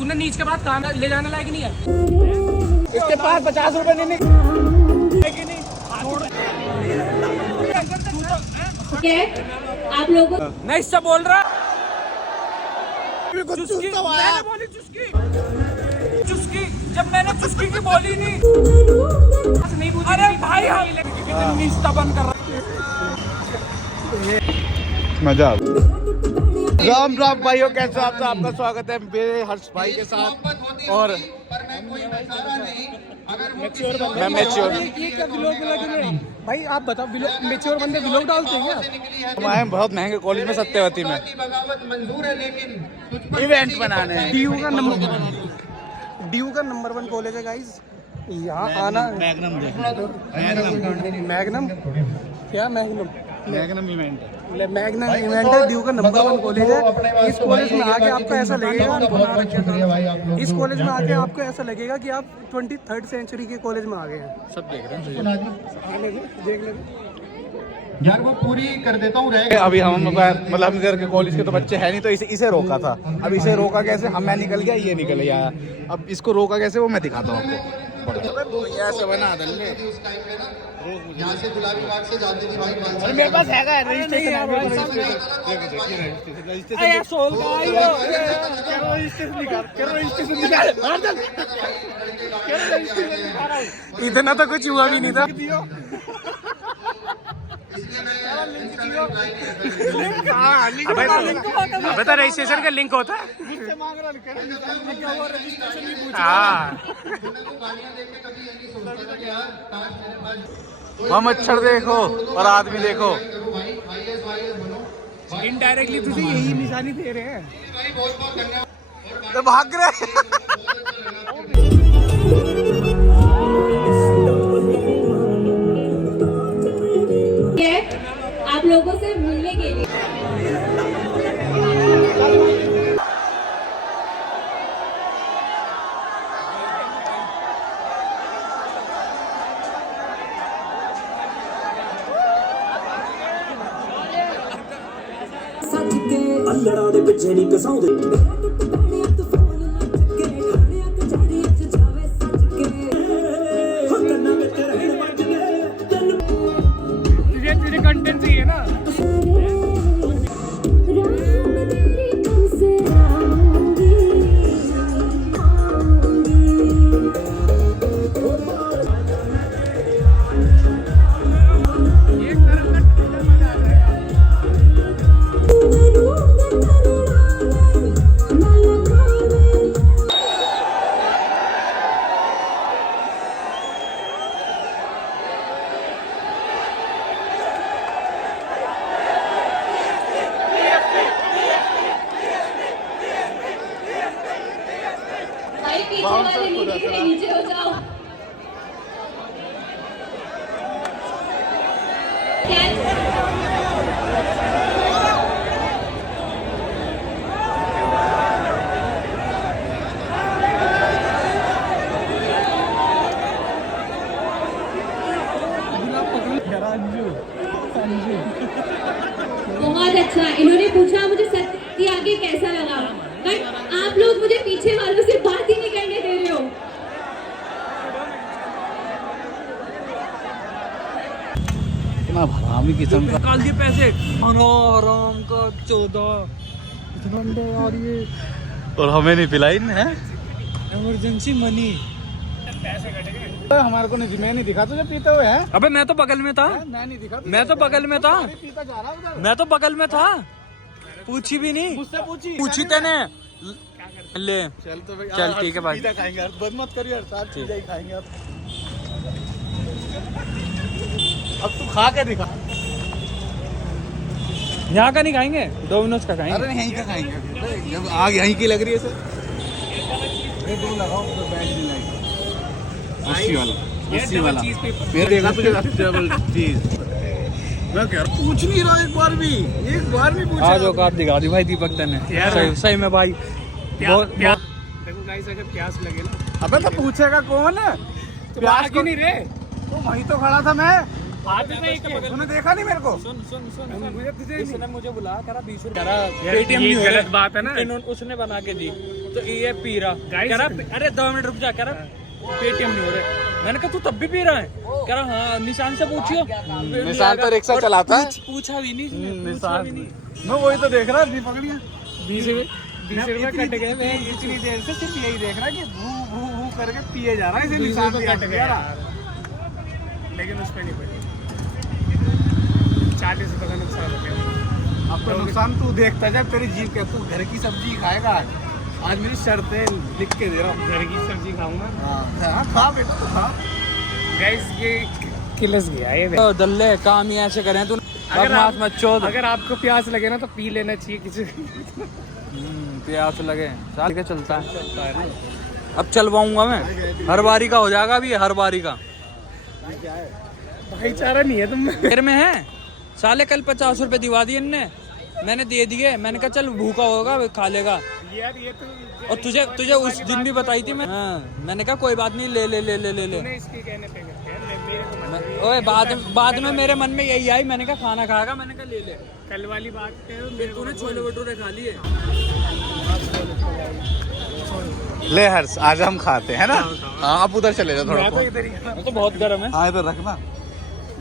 तूने नीच के बाद कहाँ ले जाने लायक नहीं है। इसके पास 50 रुपए नहीं आप लोगों नहीं इससे बोल रहा। चुस्की मैंने बोली, चुस्की जब मैंने चुस्की की बोली नहीं। अरे भाई हम निस्ता बंद कर रहा। मजा राम राम भाइयों, कैसे आप? आपका स्वागत है मेरे हर्ष भाई के साथ। और मैं मैच्योर भाई आप बताओ, मैच्योर बंदे व्लॉग डालते हैं क्या? हम आए बहुत महंगे कॉलेज में, सत्यवती में इवेंट बनाने हैं। डी यू का नंबर 1 कॉलेज है गाइस। यहाँ आना। मैग्नम क्या? मैग्नम इवेंट है। मैग्नम इवेंट है, ड्यू का नंबर 1 कॉलेज है। इस कॉलेज में आके आपको ऐसा लगेगा, इस कॉलेज में आके आपको ऐसा लगेगा कि आप 23rd सेंचुरी के कॉलेज में आ गए हैं। सब देख रहे हैं, देख ले यार वो पूरी कर देता हूँ। अभी हम मतलब इधर के कॉलेज के तो बच्चे हैं नहीं, तो इसे रोका था। अब इसे रोका कैसे? मैं निकल गया, ये निकल गया। अब इसको रोका कैसे वो मैं दिखाता हूँ आपको। ऐसे बना यहाँ से गुलाबी बाग से जाते थे भाई। मेरे पास हैगा इतना तो कुछ हुआ भी नहीं था। अबे तो रजिस्ट्रेशन का लिंक होता है। वहाँ मच्छर देखो और आदमी देखो। इनडायरेक्टली तुझे यही निशानी दे रहे हैं। तो भाग रहे आप लोगों से मिलने के लिए अल्लड़ा दे पिछे नहीं कसाउंदे तुझे कंटेंट चाहिए ना। पीछे वाले नीचे हो जाओ। बहुत अच्छा। इन्होंने पूछा मुझे सत्य आगे कैसा लगा, बट आप लोग मुझे पीछे वालों से बात ही नहीं करने दे रहे हो। इतना भरामी किस्म का निकाल दिए पैसे। आराम का 14 इतना अंडा आ रही है। और हमें नहीं पिलाई है। Emergency money. हमारे को नहीं, मैं नहीं दिखा तुझे पीते हुए हैं। अबे मैं तो बगल में था। मैं नहीं दिखा, मैं तो बगल में था। पीता जा रहा उधर। मैं तो बगल में था। पूछी भी नहीं। मुझसे पूछी तेने ले। चल तो चल ठीक है भाई। पिज़्ज़ा खाएंगे यार, बंद मत करिए यार, साथ पिज़्ज़ा ही खाएंगे अब तू खा के दिखा। यहाँ का नहीं खाएंगे, डोमिनोज का खाएंगे। अरे यहीं का खाएंगे। जब आग यहीं की लग रही है सर। लगाओ तो बैठ नहीं लगेगा। उसी वाला मेरे देखा तुझे डबल चीज। मैं कह रहा पूछ नहीं रहा एक बार भी पूछा। आज औकात दिखा दी भाई दीपक ने। सही में भाई। बहुत देखो गाइस, अगर प्यास लगे ना। अबे तो पूछेगा कौन? प्यास क्यों नहीं रे? तो वहीं तो खड़ा था मैं। तूने देखा नहीं मेरे को? इसने मुझे बुलाया, करा 20 रुपए, पेटीएम नहीं हो रहा। गलत बात है ना। उसने बना के दी। तो ये पी रहा कह रहा अरे 2 मिनट रुक जा, कह रहा पेटीएम नहीं हो रहा। मैंने कहा तू तब भी पी रहा है? कह रहा हाँ निशान से पूछियो। निशान तो रिक्शा चलाता है। पूछा भी नहीं निशान मैं वही तो देख रहा है, पकड़िया 20 रुपए कट गए। मैं इतनी देर से सिर्फ यही देख रहा कि भू भू भू करके पिए जा रहा है, इसे निशान पे कट गया, लेकिन उस पे नहीं पड़ी। 40 रुपए का नुकसान हो गया। अब तो नुकसान तू देखता जा, तेरी जीभ के तू घर की सब्जी खाएगा आज मेरी शर्तें लिख के दे रहा हूँ। घर की सब्जी खाऊंगा। हाँ खा बेटा तो खा। गाइस ये किलस गया ये। तो दल्ले काम ही ऐसे करें तू, अगर आपको प्यास लगे ना तो पी लेना चाहिए किसी। प्यास लगे साल के चलता है। अब चलवाऊंगा मैं, हर बारी का हो जाएगा अभी, हर बारी का। भाईचारा नहीं है तुम में। फिर में है साले, कल 50 रुपए दिवा दिए इनने, मैंने दे दिए। मैंने कहा चल भूखा होगा खा लेगा। यार ये तो और तुझे उस दिन भी बताई थी मैं। हाँ, मैंने कहा कोई बात नहीं, ले ले ले ले ले ले। इसके कहने पे करते हैं, मेरे को ओए बाद में मेरे मन में यही आई, मैंने कहा खाना खाएगा, मैंने कहा ले ले। कल वाली बात करो, फिर तूने छोले भटूरे खा लिए। ले हर्ष आज हम खाते हैं ना। हाँ आप उधर चले जाओ थोड़ा। तो इधर ही तो बहुत गर्म है। हाँ इधर रखना,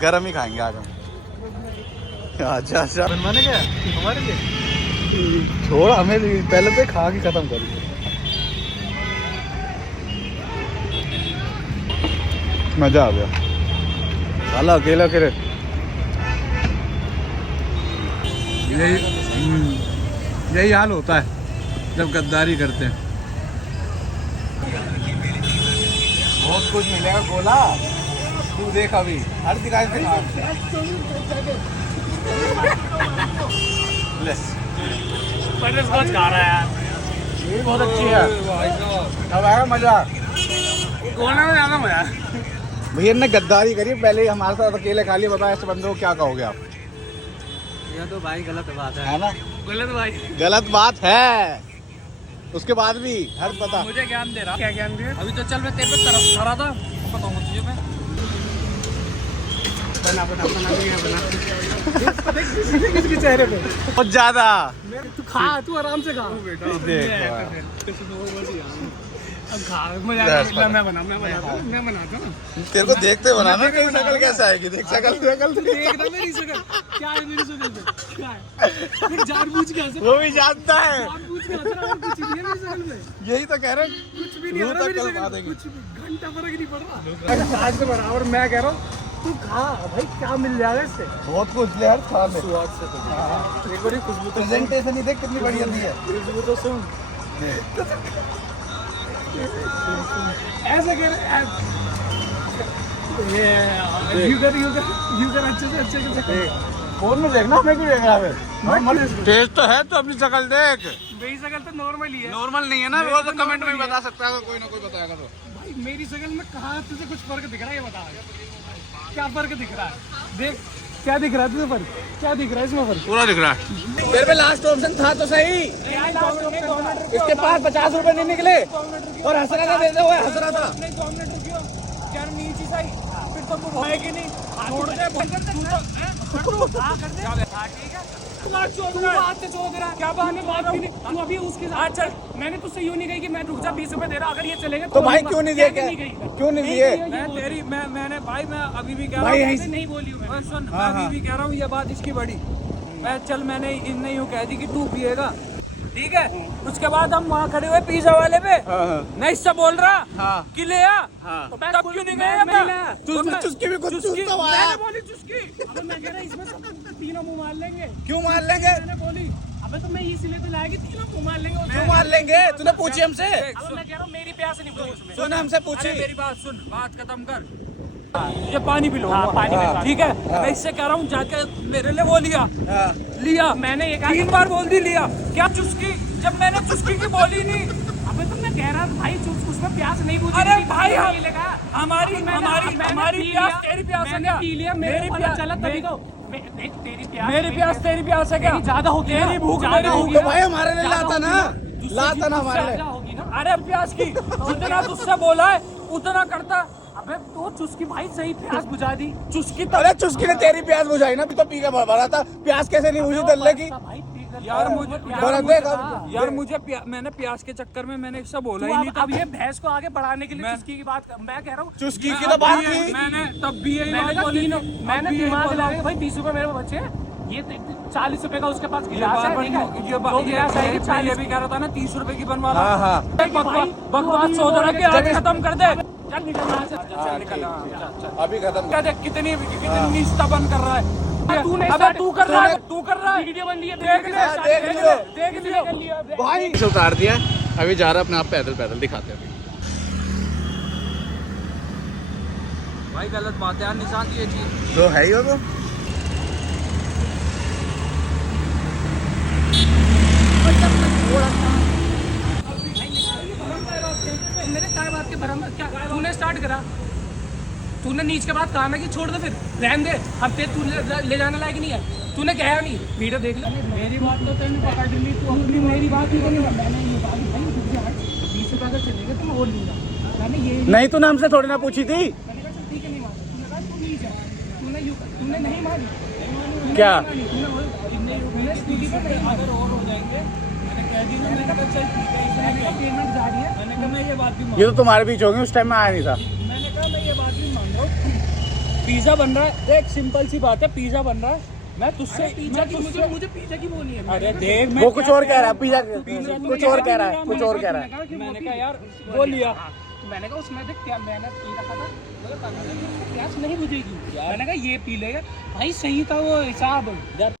गरम ही खाएंगे आज हम। अच्छा अच्छा बनवाने क्या हमारे लिए? छोड़ हमें भी, पहले तो खा के खत्म कर। मजा आ गया साला अकेला करे। यही हाल होता है जब गद्दारी करते हैं। बहुत कुछ मिलेगा गोला, तू देख अभी हर दिखाई से बटर स्कॉच खा रहा है यार, ये भी बहुत अच्छी है। अब आएगा मजा, गोला में ज्यादा मजा। भैया ने गद्दारी करी, पहले ही हमारे साथ अकेले खा लिया। बताओ ऐसे बंदे को क्या कहोगे आप? ये तो भाई गलत बात है ना, गलत भाई, गलत बात है। उसके बाद भी हर पता मुझे ज्ञान दे रहा। क्या ज्ञान दिया? अभी तो चल मैं तेरे पे तरफ खड़ा था, बताऊंगा तुझे मैं। बना किसके चेहरे पे बहुत ज्यादा। तू खा, तू आराम से खा। अब खा मजा आएगा। मैं बनाता हूँ। तेरे को देखते बनाना, तेरी शक्ल कैसे आएगी? देख शक्ल देखना मेरी शक्ल क्या है, मेरी शक्ल पे क्या है? फिर जानबूझ के हंस, वो भी जानता है। जानबूझ के हंस रहा है, कुछ नहीं है मेरी शक्ल में, यही तो कह रहे हैं, कुछ भी नहीं हो रहा मेरी शक्ल में, कुछ घंटा फर्क नहीं पड़ रहा। आज तो बराबर मैं कह रहा हूँ तू खा भाई, क्या मिल जाएगा इससे? बहुत कुछ ले यार, खा ले। स्वाद से तो एक बार खुशबू तो प्रेजेंटेशन ही देख कितनी बढ़िया दी है। खुशबू तो सुन, ऐसे कह रहे ये यू कर अच्छे से फोन में देखना, हमें क्यों देख रहा है? टेस्ट तो है तो अपनी शक्ल देख। मेरी शक्ल तो नॉर्मल ही है। नॉर्मल नहीं है ना, वो तो कमेंट में बता सकता है, कोई ना कोई बताएगा तो। भाई मेरी शक्ल में कहाँ तुझे कुछ फर्क दिख रहा है, ये बता क्या फर्क दिख रहा है? देख क्या दिख रहा है तुझे फर्क, क्या दिख रहा है इसमें फर्क? पूरा दिख रहा है। तेरे पे लास्ट ऑप्शन था तो सही, इसके पास 50 रुपए नहीं निकले और हंस रहा था, देते हुए हंस रहा था। नहीं 2 मिनट रुकियो, क्या नीची सही, फिर तो तू भाई की नहीं छोड़ दे, क्या बहाने बात की नहीं तू अभी उसके साथ चल। मैंने तुझसे यूँ नहीं कही कि मैं रुक जा 20 रुपए दे रहा, अगर ये चलेंगे तो भाई क्यों नहीं दिए? क्यों नहीं दिए? मैंने भाई मैं अभी भी कह रहा हूँ, नहीं बोली हूँ मैं, सुन मैं अभी भी कह रहा हूँ ये बात इसकी बड़ी। मैं चल मैंने इनने यूँ कह दी कि तू पिएगा, ठीक है। उसके बाद हम वहाँ खड़े हुए पिज्जा वाले पे, मैं इससे बोल रहा कि ले आ, तब क्यों नहीं गए? चुस्की भी कुछ चूसता हुआ है। मैंने बोली चुस्की, अब मैं कह रहा इसमें सब तीनों मुंह मार लेंगे। क्यों मार लेंगे? मैंने बोली अबे तो मैं इसीलिए तो लाया कि तीनों मुंह मार लेंगे। क्यों मार लेंगे? तूने पूछी हमसे? अब मैं कह रहा हूँ मेरी प्यास नहीं बुझी उसमें। तूने हमसे पूछी? मेरी बात सुन, बात खत्म कर, ये पानी पी लो। पानी में ठीक है, मैं इससे कह रहा हूँ जाके मेरे लिए वो लिया मैंने एक 3 बार बोल दी लिया, क्या चुस्की, जब मैंने चुस्की की बोली नहीं। अबे तो मैं कह रहा था भाई उसमें प्यास नहीं बुझी। अरे भाई हमारी प्यास तेरी प्यास है क्या? पी लिया, मेरे पता चला तभी तो देख मेरी प्यास है क्या? ज्यादा होगी, तेरी भूख ज्यादा होगी तो भाई हमारे लिए लाता ना हमारे लिए। होगी ना। अरे प्यास की जितना तुझसे बोला है उतना करता। अबे तो चुस्की भाई सही प्यास बुझा दी। चुस्की अरे चुस्की ने तेरी प्यास बुझाई ना, तो पी के भरा था। प्यास कैसे नहीं बुझी दल्ले की? भाई यार मुझे मैंने प्याज के चक्कर में मैंने इससे बोला ही नहीं। अब ये भैंस को आगे बढ़ाने के लिए चुस्की की बात मैं कह रहा हूँ, चुस्की की तो बात की मैंने तब भी यही बात बोली। मैंने दिमाग लगा के भाई 20 रुपए मेरे बच्चे हैं, ये 40 रुपए का उसके पास गिलास है, ठीक है? दो गिलास है, ये भी कह रहा था ना 30 रुपए की बनवा ला। बकवास सोच के आगे खत्म कर दे। चल निकल यहाँ से, चल निकल। अभी खत्म क्या देख कितनी निष्ठा बन कर रहा है। अबे तू कर रहा है वीडियो बन रही है, देख लियो भाई से उतार दिया। अभी जा रहा अपने आप पैदल दिखाते हैं। भाई गलत बात है यार निशान की ये चीज तो है ही वो तो। मेरे काय बात के भरम क्या तूने स्टार्ट करा, तूने नीच के बाद कहा ना कि छोड़ दे, फिर रहने दे, अब ते तू ले जाने लायक नहीं है, तूने कहा नहीं, वीडियो देख ले। मेरी बात तो तूने पकड़ ली, तू अपनी मेरी बात ही नहीं, मैंने ये बात भाई 20 रुपये का चलेगा तो और लूंगा, मैंने ये नहीं तूने हमसे थोड़ी ना पूछी थी। मैंने कहा ठीक है नहीं मानी, तूने कहा तू नीच है, तूने नहीं मानी क्या तूने स्कूटी पे नहीं अगर और हो जाएंगे, मैंने कह दी, मैंने कहा चल ठीक है, पेमेंट जा रही है, मैंने कहा मैं ये बात भी ये तो तुम्हारे बीच हो गई, उस टाइम में आया नहीं था। मैंने कहा मैं ये बात भी मान रहा हूँ, पिज्जा बन रहा है, देख सिंपल सी बात है, पिज्जा बन रहा है, मैं तुझसे पिज्जा की मुझे पिज्जा की बोली है। अरे देख वो कुछ और कह रहा है, पिज्जा कुछ और कह रहा है, कुछ और कह रहा है। मैंने कहा यार बोल लिया, मैंने कहा उसमें देख क्या मैंने पी रखा था, प्यास नहीं बुझेगी, मैंने कहा ये पी लेगा भाई, सही था वो हिसाब यार,